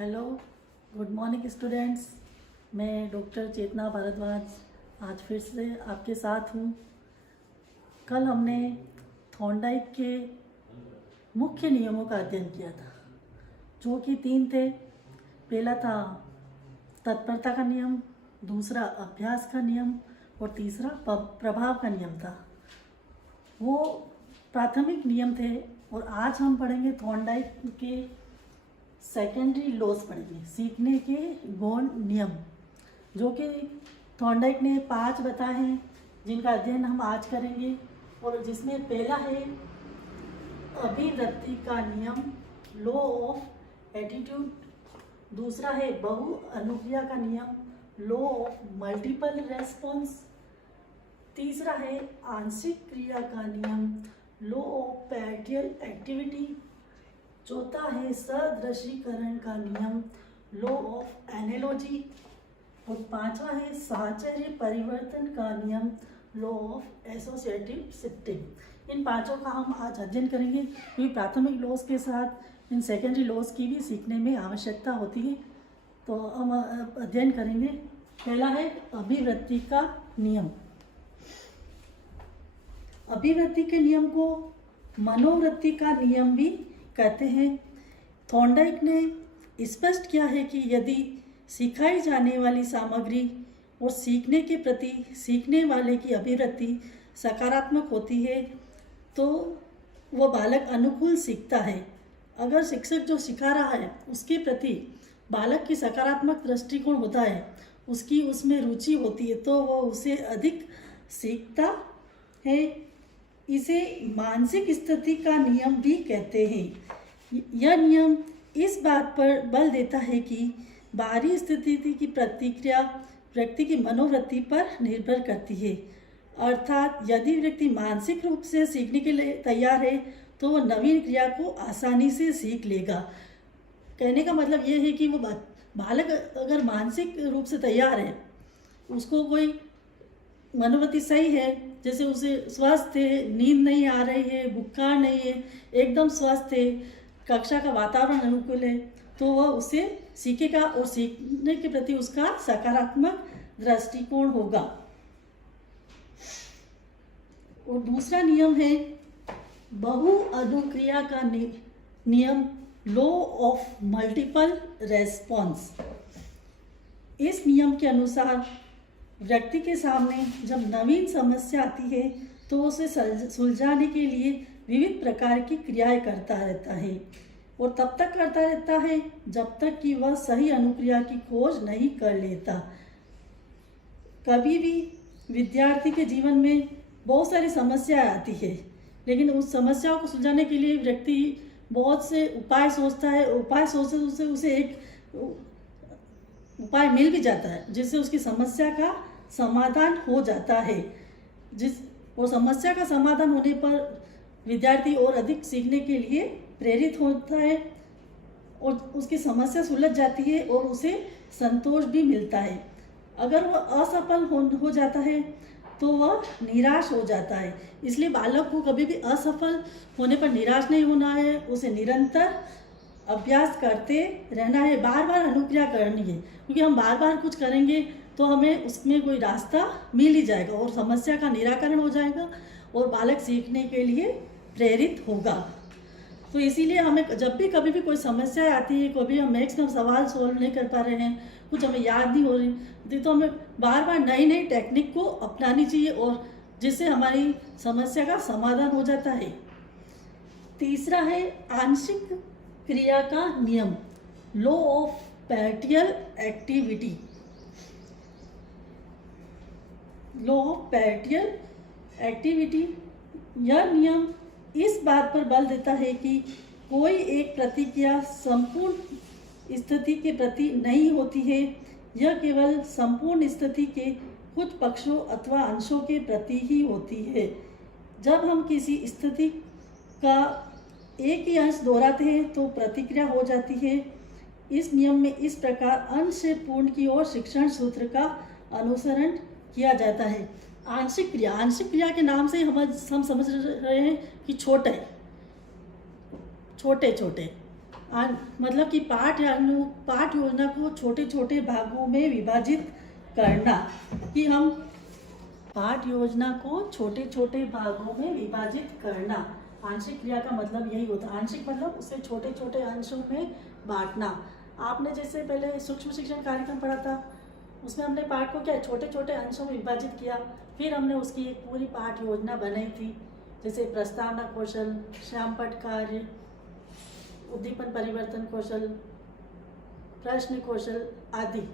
Hello, good morning students. मैं doctor चेतना भारद्वाज आज फिर से आपके साथ हूँ। कल हमने थॉर्नडाइक के मुख्य नियमों का अध्ययन किया था, जो कि 3 थे। पहला था तत्परता का नियम, दूसरा अभ्यास का नियम और तीसरा प्रभाव का नियम था। वो प्राथमिक नियम थे और आज हम पढ़ेंगे थॉर्नडाइक के सेकेंडरी लॉज पढ़ेंगे, सीखने के गौण नियम, जो कि थॉर्नडाइक ने 5 बताए हैं, जिनका अध्ययन हम आज करेंगे। और जिसमें पहला है अभिवृत्ति का नियम, लॉ ऑफ एटीट्यूड। दूसरा है बहु अनुक्रिया का नियम, लॉ ऑफ मल्टीपल रेस्पॉन्स। तीसरा है आंशिक क्रिया का नियम, लॉ ऑफ पैर्टियल एक्टिविटी। चौथा है सदृशीकरण का नियम, लॉ ऑफ एनालॉजी। और 5वां है साहचर्य परिवर्तन का नियम, लॉ ऑफ एसोसिएटिव शिफ्टिंग। इन 5 का हम आज अध्ययन करेंगे, क्योंकि प्राथमिक लॉज के साथ इन सेकेंडरी लॉज की भी सीखने में आवश्यकता होती है। तो हम अध्ययन करेंगे। पहला है अभिवृत्ति का नियम। अभिवृत्ति के नियम को मनोवृत्ति का नियम भी कहते हैं। थॉर्नडाइक ने स्पष्ट किया है कि यदि सिखाई जाने वाली सामग्री और सीखने के प्रति सीखने वाले की अभिवृत्ति सकारात्मक होती है तो वह बालक अनुकूल सीखता है। अगर शिक्षक जो सिखा रहा है उसके प्रति बालक की सकारात्मक दृष्टिकोण होता है, उसकी उसमें रुचि होती है, तो वह उसे अधिक सीखता है। इसे मानसिक स्थिति का नियम भी कहते हैं। यह नियम इस बात पर बल देता है कि बाहरी स्थिति की प्रतिक्रिया व्यक्ति की मनोवृत्ति पर निर्भर करती है। अर्थात यदि व्यक्ति मानसिक रूप से सीखने के लिए तैयार है तो वह नवीन क्रिया को आसानी से सीख लेगा। कहने का मतलब ये है कि वो बालक अगर मानसिक रूप से तैयार है, उसको कोई मनोवृत्ति सही है, जैसे उसे स्वस्थ है, नींद नहीं आ रही है, बुखार नहीं है, एकदम स्वस्थ है, कक्षा का वातावरण अनुकूल है, तो वह उसे सीखेगा और सीखने के प्रति उसका सकारात्मक दृष्टिकोण होगा। और दूसरा नियम है बहु अनुक्रिया का नियम, लॉ ऑफ मल्टीपल रेस्पॉन्स। इस नियम के अनुसार व्यक्ति के सामने जब नवीन समस्या आती है तो उसे सुलझाने के लिए विविध प्रकार की क्रियाएं करता रहता है और तब तक करता रहता है जब तक कि वह सही अनुक्रिया की खोज नहीं कर लेता। कभी भी विद्यार्थी के जीवन में बहुत सारी समस्याएं आती है, लेकिन उस समस्याओं को सुलझाने के लिए व्यक्ति बहुत से उपाय सोचता है। उपाय सोचते उसे एक उपाय मिल भी जाता है जिससे उसकी समस्या का समाधान हो जाता है। और समस्या का समाधान होने पर विद्यार्थी और अधिक सीखने के लिए प्रेरित होता है और उसकी समस्या सुलझ जाती है और उसे संतोष भी मिलता है। अगर वह असफल हो जाता है तो वह निराश हो जाता है। इसलिए बालक को कभी भी असफल होने पर निराश नहीं होना है, उसे निरंतर अभ्यास करते रहना है, बार बार अनुक्रिया करनी है, क्योंकि हम बार बार कुछ करेंगे तो हमें उसमें कोई रास्ता मिल ही जाएगा और समस्या का निराकरण हो जाएगा और बालक सीखने के लिए प्रेरित होगा। तो इसीलिए हमें जब भी कभी भी कोई समस्या आती है, कभी हम मैथ्स में सवाल सोल्व नहीं कर पा रहे हैं, कुछ हमें याद नहीं हो रही, तो हमें बार बार नई नई टेक्निक को अपनानी चाहिए और जिससे हमारी समस्या का समाधान हो जाता है। तीसरा है आंशिक क्रिया का नियम, law of partial activity. Law of partial activity, यह नियम इस बात पर बल देता है कि कोई एक प्रतिक्रिया संपूर्ण स्थिति के प्रति नहीं होती है, यह केवल संपूर्ण स्थिति के कुछ पक्षों अथवा अंशों के प्रति ही होती है। जब हम किसी स्थिति का एक ही अंश दोहराते हैं तो प्रतिक्रिया हो जाती है। इस नियम में इस प्रकार अंश से पूर्ण की ओर शिक्षण सूत्र का अनुसरण किया जाता है। आंशिक क्रिया के नाम से हम समझ रहे हैं कि छोटे छोटे मतलब कि पाठ योजना को छोटे छोटे भागों में विभाजित करना, कि हम पाठ योजना को छोटे छोटे भागों में विभाजित करना। आंशिक क्रिया का मतलब यही होता है। आंशिक मतलब उसे छोटे छोटे अंशों में बांटना। आपने जैसे पहले सूक्ष्म शिक्षण कार्यक्रम पढ़ा था, उसमें हमने पाठ को क्या छोटे छोटे अंशों में विभाजित किया, फिर हमने उसकी एक पूरी पाठ योजना बनाई थी, जैसे प्रस्तावना कौशल, श्यामपट्ट कार्य, उद्दीपन परिवर्तन कौशल, प्रश्न कौशल आदि।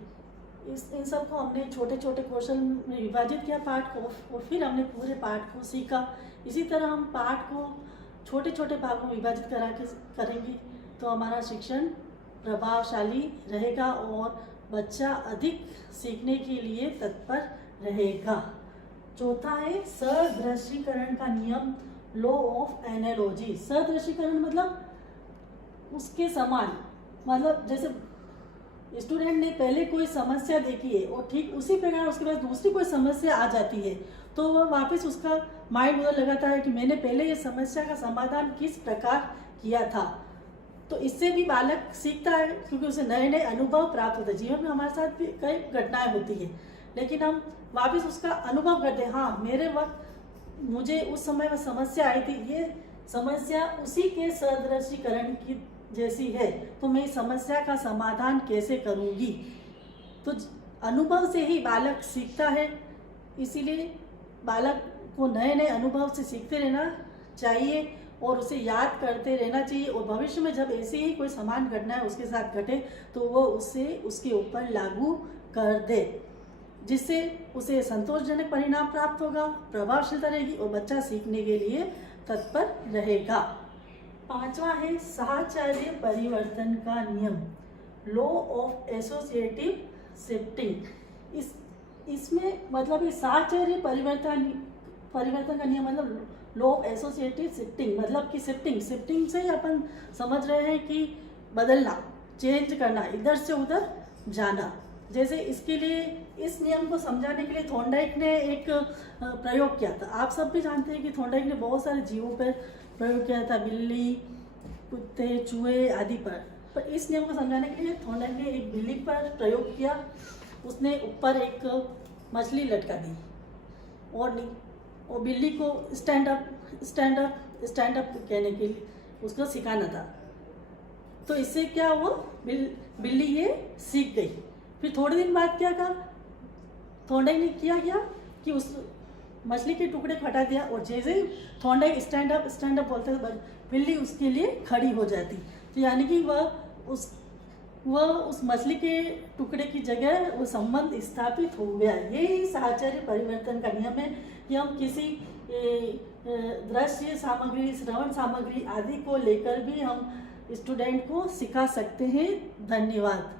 इन सब को हमने छोटे छोटे कौशल में विभाजित किया पाठ को, और फिर हमने पूरे पाठ को सीखा। इसी तरह हम पाठ को छोटे छोटे भागों में विभाजित करेंगे तो हमारा शिक्षण प्रभावशाली रहेगा और बच्चा अधिक सीखने के लिए तत्पर रहेगा। चौथा है सदृशीकरण का नियम, लॉ ऑफ एनालॉजी। सदृशीकरण मतलब उसके समान, मतलब जैसे स्टूडेंट ने पहले कोई समस्या देखी है और ठीक उसी प्रकार उसके पास दूसरी कोई समस्या आ जाती है, तो वह वापस उसका माइंड उधर लगाता है कि मैंने पहले ये समस्या का समाधान किस प्रकार किया था। तो इससे भी बालक सीखता है, क्योंकि उसे नए नए अनुभव प्राप्त होते हैं। जीवन में हमारे साथ भी कई घटनाएं होती है, लेकिन हम वापस उसका अनुभव करते हैं, हाँ मेरे वक्त मुझे उस समय में समस्या आई थी, ये समस्या उसी के सदृशीकरण की जैसी है, तो मैं इस समस्या का समाधान कैसे करूँगी। तो अनुभव से ही बालक सीखता है, इसीलिए बालक को नए नए अनुभव से सीखते रहना चाहिए और उसे याद करते रहना चाहिए, और भविष्य में जब ऐसी ही कोई समान घटना उसके साथ घटे तो वो उसे उसके ऊपर लागू कर दे, जिससे उसे संतोषजनक परिणाम प्राप्त होगा, प्रभावशीलता रहेगी और बच्चा सीखने के लिए तत्पर रहेगा। पांचवा है साहचर्य परिवर्तन का नियम, लॉ ऑफ एसोसिएटिव शिफ्टिंग। इसमें मतलब ये साहचर्य परिवर्तन का नियम मतलब लॉ ऑफ एसोसिएटिव शिफ्टिंग, मतलब कि शिफ्टिंग से अपन समझ रहे हैं कि बदलना, चेंज करना, इधर से उधर जाना। जैसे इसके लिए, इस नियम को समझाने के लिए थॉर्नडाइक ने एक प्रयोग किया था। आप सब भी जानते हैं कि थॉर्नडाइक ने बहुत सारे जीवों पर प्रयोग किया था, बिल्ली, कुत्ते, चूहे आदि पर इस नियम को समझाने के लिए थॉर्नडाइक ने एक बिल्ली पर प्रयोग किया। उसने ऊपर एक मछली लटका दी और बिल्ली को स्टैंड अप कहने के लिए उसको सिखाना था। तो इससे क्या हुआ, बिल्ली ये सीख गई। फिर थोड़े दिन बाद क्या कहा थॉर्नडाइक ने, किया कि उस मछली के टुकड़े को हटा दिया, और जैसे ही थॉर्नडाइक स्टैंड अप बोलते थे, बिल्ली उसके लिए खड़ी हो जाती। तो यानी कि वह उस मछली के टुकड़े की जगह वो संबंध स्थापित हो गया। यही साहचर्य परिवर्तन का नियम है कि हम किसी दृश्य सामग्री, श्रवण सामग्री आदि को लेकर भी हम स्टूडेंट को सिखा सकते हैं। धन्यवाद।